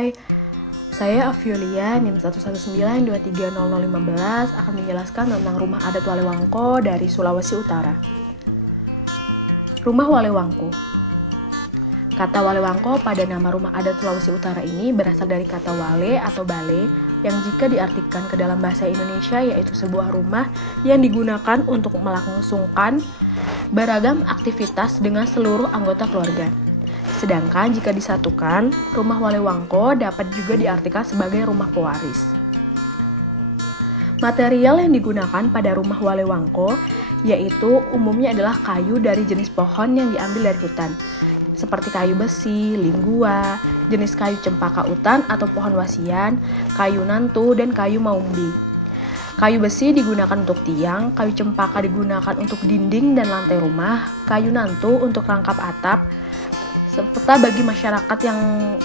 Hai, saya Afiolia, NIM 119230015 akan menjelaskan tentang rumah adat Walewangko dari Sulawesi Utara. Rumah Walewangko. Kata Walewangko pada nama rumah adat Sulawesi Utara ini berasal dari kata wale atau bale yang jika diartikan ke dalam bahasa Indonesia yaitu sebuah rumah yang digunakan untuk melangsungkan beragam aktivitas dengan seluruh anggota keluarga. Sedangkan jika disatukan, rumah Walewangko dapat juga diartikan sebagai rumah pewaris. Material yang digunakan pada rumah Walewangko yaitu umumnya adalah kayu dari jenis pohon yang diambil dari hutan, seperti kayu besi, linggua, jenis kayu cempaka utan atau pohon wasian, kayu nantu, dan kayu maumbi. Kayu besi digunakan untuk tiang, kayu cempaka digunakan untuk dinding dan lantai rumah, kayu nantu untuk rangkap atap, serta bagi masyarakat yang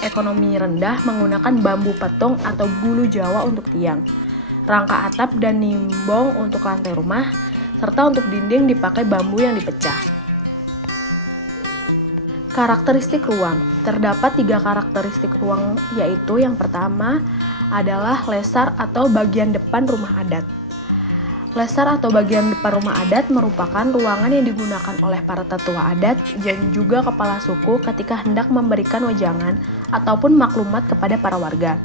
ekonomi rendah menggunakan bambu petung atau bulu Jawa untuk tiang, rangka atap dan nimbong untuk lantai rumah, serta untuk dinding dipakai bambu yang dipecah. Karakteristik ruang. Terdapat 3 karakteristik ruang, yaitu yang pertama adalah lesar atau bagian depan rumah adat. Lesar atau bagian depan rumah adat merupakan ruangan yang digunakan oleh para tetua adat dan juga kepala suku ketika hendak memberikan wejangan ataupun maklumat kepada para warga.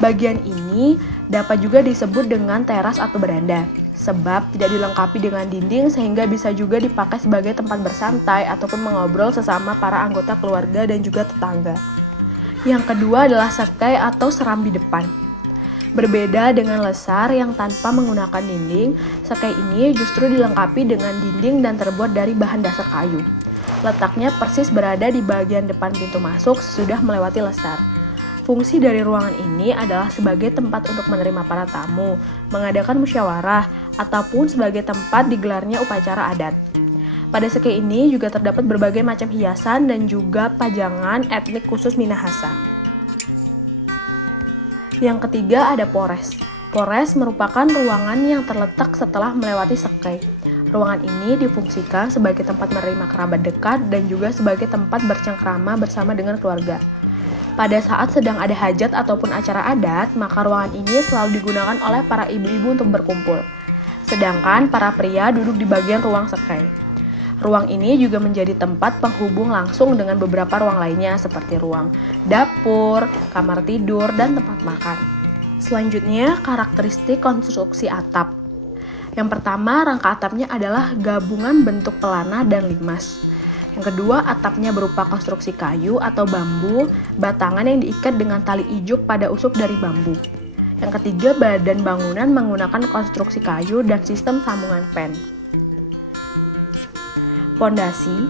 Bagian ini dapat juga disebut dengan teras atau beranda, sebab tidak dilengkapi dengan dinding sehingga bisa juga dipakai sebagai tempat bersantai ataupun mengobrol sesama para anggota keluarga dan juga tetangga. Yang kedua adalah sekai atau serambi depan. Berbeda dengan lesar yang tanpa menggunakan dinding, sekai ini justru dilengkapi dengan dinding dan terbuat dari bahan dasar kayu. Letaknya persis berada di bagian depan pintu masuk sesudah melewati lesar. Fungsi dari ruangan ini adalah sebagai tempat untuk menerima para tamu, mengadakan musyawarah, ataupun sebagai tempat digelarnya upacara adat. Pada sekai ini juga terdapat berbagai macam hiasan dan juga pajangan etnik khusus Minahasa. Yang ketiga ada pores. Pores merupakan ruangan yang terletak setelah melewati sekai. Ruangan ini difungsikan sebagai tempat menerima kerabat dekat dan juga sebagai tempat bercengkrama bersama dengan keluarga. Pada saat sedang ada hajat ataupun acara adat, maka ruangan ini selalu digunakan oleh para ibu-ibu untuk berkumpul. Sedangkan para pria duduk di bagian ruang sekai. Ruang ini juga menjadi tempat penghubung langsung dengan beberapa ruang lainnya seperti ruang dapur, kamar tidur, dan tempat makan. Selanjutnya, karakteristik konstruksi atap. Yang pertama, rangka atapnya adalah gabungan bentuk pelana dan limas. Yang kedua, atapnya berupa konstruksi kayu atau bambu, batangan yang diikat dengan tali ijuk pada usuk dari bambu. Yang ketiga, badan bangunan menggunakan konstruksi kayu dan sistem sambungan pen. Pondasi.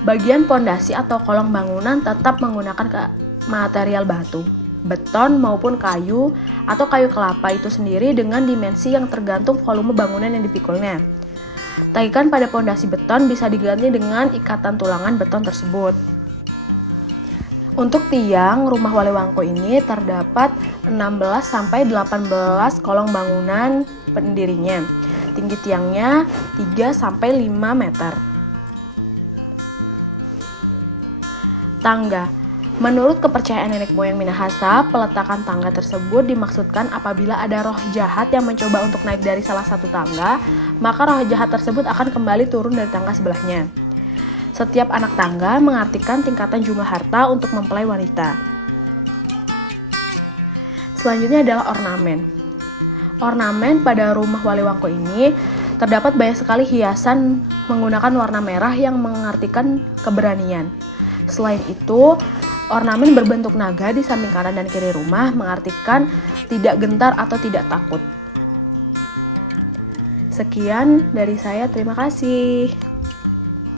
Bagian pondasi atau kolong bangunan tetap menggunakan material batu, beton maupun kayu atau kayu kelapa itu sendiri dengan dimensi yang tergantung volume bangunan yang dipikulnya. Taikan pada pondasi beton bisa diganti dengan ikatan tulangan beton tersebut. Untuk tiang rumah Walewangko ini terdapat 16-18 kolong bangunan pendirinya. Tinggi tiangnya 3-5 meter. Tangga. Menurut kepercayaan nenek moyang Minahasa, peletakan tangga tersebut dimaksudkan apabila ada roh jahat yang mencoba untuk naik dari salah satu tangga, maka roh jahat tersebut akan kembali turun dari tangga sebelahnya. Setiap anak tangga mengartikan tingkatan jumlah harta untuk mempelai wanita. Selanjutnya adalah ornamen. Ornamen pada rumah Walewangko ini terdapat banyak sekali hiasan menggunakan warna merah yang mengartikan keberanian. Selain itu, ornamen berbentuk naga di samping kanan dan kiri rumah mengartikan tidak gentar atau tidak takut. Sekian dari saya, terima kasih.